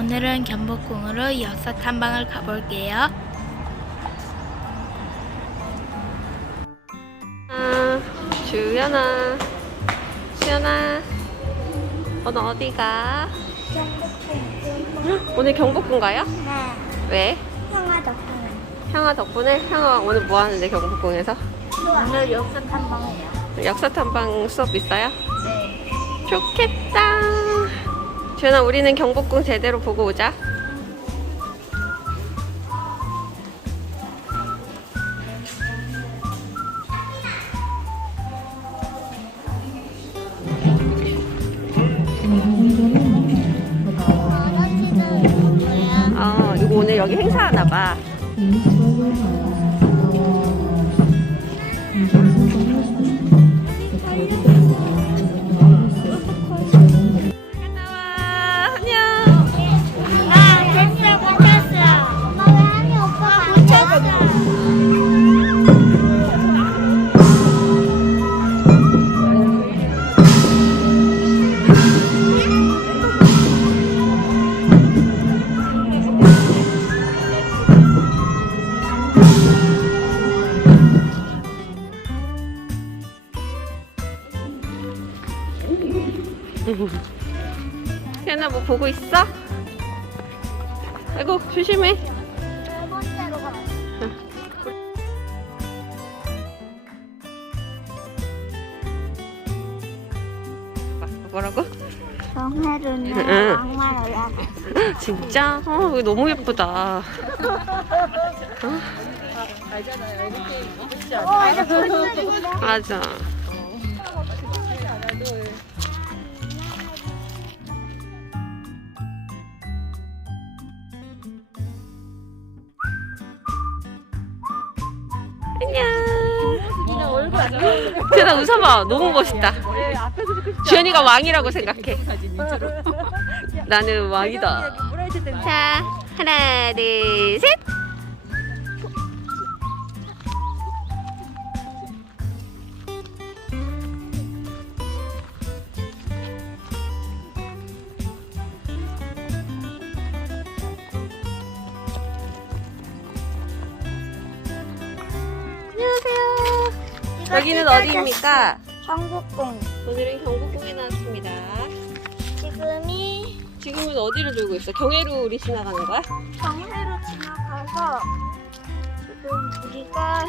오늘은 경복궁으로 역사 탐방을 가볼게요. 아, 주연아, 수연아, 오늘 어디가? 오늘 경복궁 가요? 네, 왜? 형아 덕분에. 향아 덕분에 향아 오늘 뭐 하는데 경복궁에서? 오늘 역사 탐방해요. 역사 탐방 수업 있어요? 네. 좋겠다. 주연아, 우리는 경복궁 제대로 보고 오자. 어, 이거 오늘 여기 행사하나 봐. 태연아 뭐 보고 있어? 아이고 조심해. 세 번째로 가. 뭐라고? 정혜루는 응. 악마 올라가. 진짜? 어, 이거 너무 예쁘다. 어, 이제 벌써 있어. 맞아. 안녕. 태연아 웃어봐. 너무 멋있다. 주연이가 왕이라고 생각해. 나는 왕이다. 자, 하나, 둘, 셋. 여기는 어디입니까? 경복궁. 오늘은 경복궁에 나왔습니다. 지금이 지금은 어디를 돌고 있어? 경회로 우리 지나가는 거야? 정회로 지나가서 지금 우리가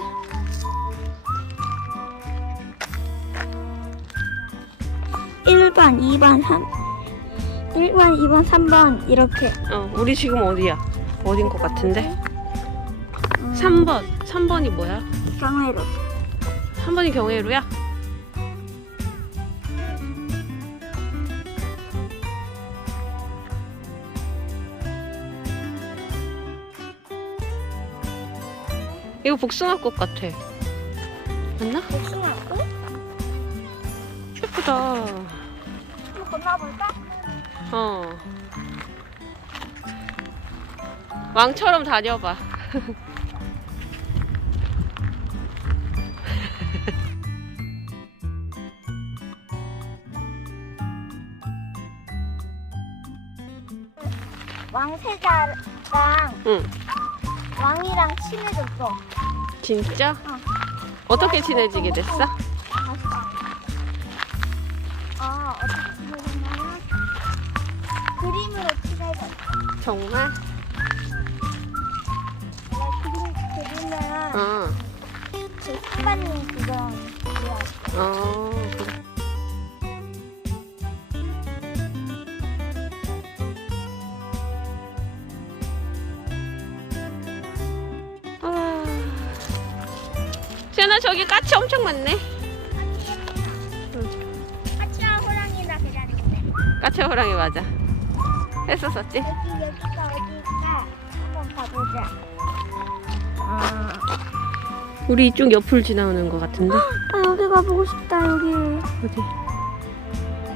일번이번삼일번이번삼번 이렇게 어, 우리 지금 어디야? 어딘 것 같은데? 음, 3번. 3번이 뭐야? 경회로 3번이 경회로야? 이거 복숭아꽃 같아. 맞나? 복숭아고 예쁘다. 한번 건너볼까? 어. 왕처럼 다녀봐. 왕세자랑 응. 왕이랑 친해졌어 진짜? 어. 어떻게 친해지게 됐어? 아 어떻게 친해졌냐면 그림으로 친해졌어 정말? 내가 그림 그리면 어. 그 선반님 그런 그려야지 어. 그래. 연아 저기 까치 엄청 많네. 하치랑 호랑이나 기다리는데 까치 호랑이 맞아. 했었었지? 여기 여기가 어디일까 한번 가보자 아, 우리 이쪽 옆을 지나오는 것 같은데. 아 여기 가보고 싶다 여기 어디?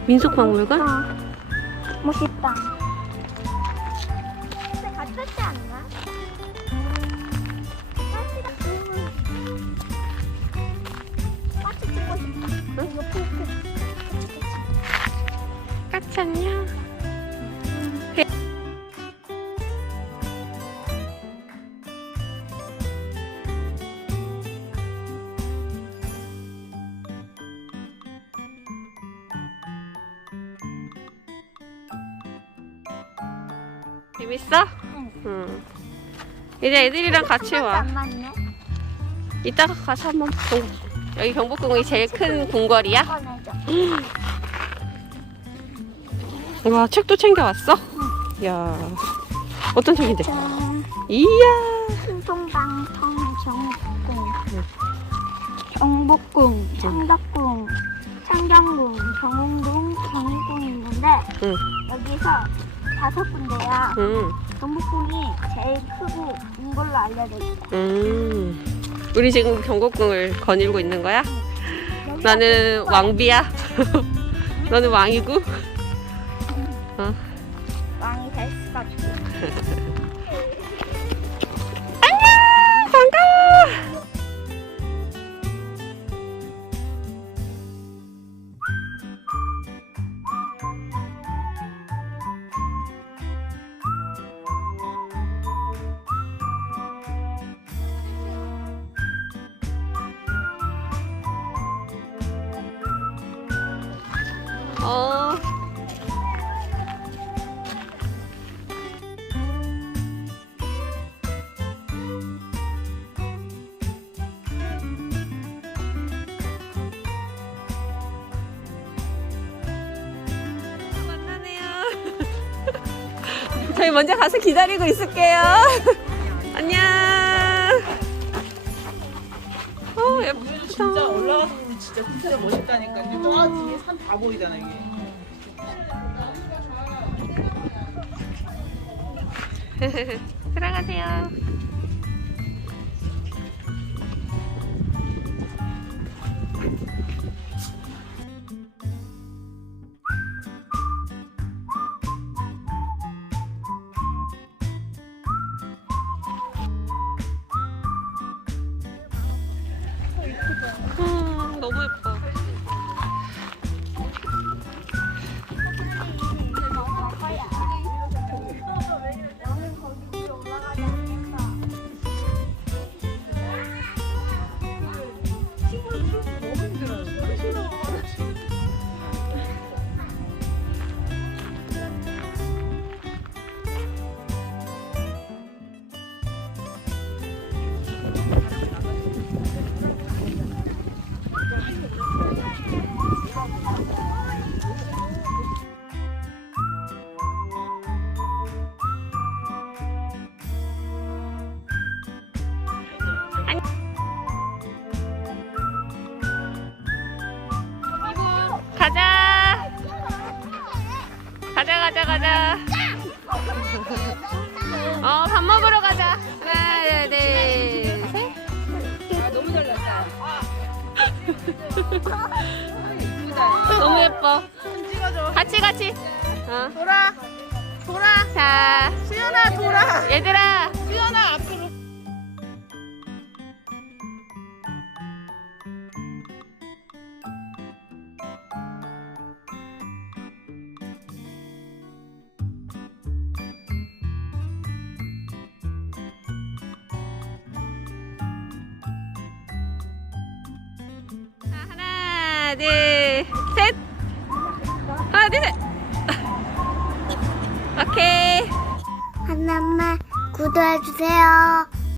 민속박물관? 아, 멋있다 재밌어? 응. 이제 애들이랑 같이 와. 이따가 가서 한번 경, 여기 경복궁이 제일 큰 궁궐이야? 꺼내줘. 와 책도 챙겨왔어? 야 어떤 책인데? 짠. 이야 신통방통 경복궁. 경복궁, 창덕궁, 창경궁, 경운궁, 경희궁이 있는데 응. 여기서 다섯 군데야. 음, 경복궁이 제일 크고 인 걸로 알려져 있어. 음. 우리 지금 경복궁을 거닐고 있는 거야? 여기가 나는 왕비야 너는 왕이고 왕이 될 수가 없어. 저희 먼저 가서 기다리고 있을게요. 안녕. 어, 예쁘다. 진짜 올라가서 보면 진짜 진짜 멋있다니까요. 저 뒤에 산 다 보이잖아 이게. 들어가세요. 음, 너무 예뻐. 가자. 어, 밥 먹으러 가자. 하나, 둘, 셋. 너무 예뻐. 찍어줘. 같이, 같이. 어. 돌아. 돌아. 자, 수연아 돌아. 얘들아. 하나, 둘, 셋. 하나, 둘, 셋. 오케이. 하나만 구독해주세요.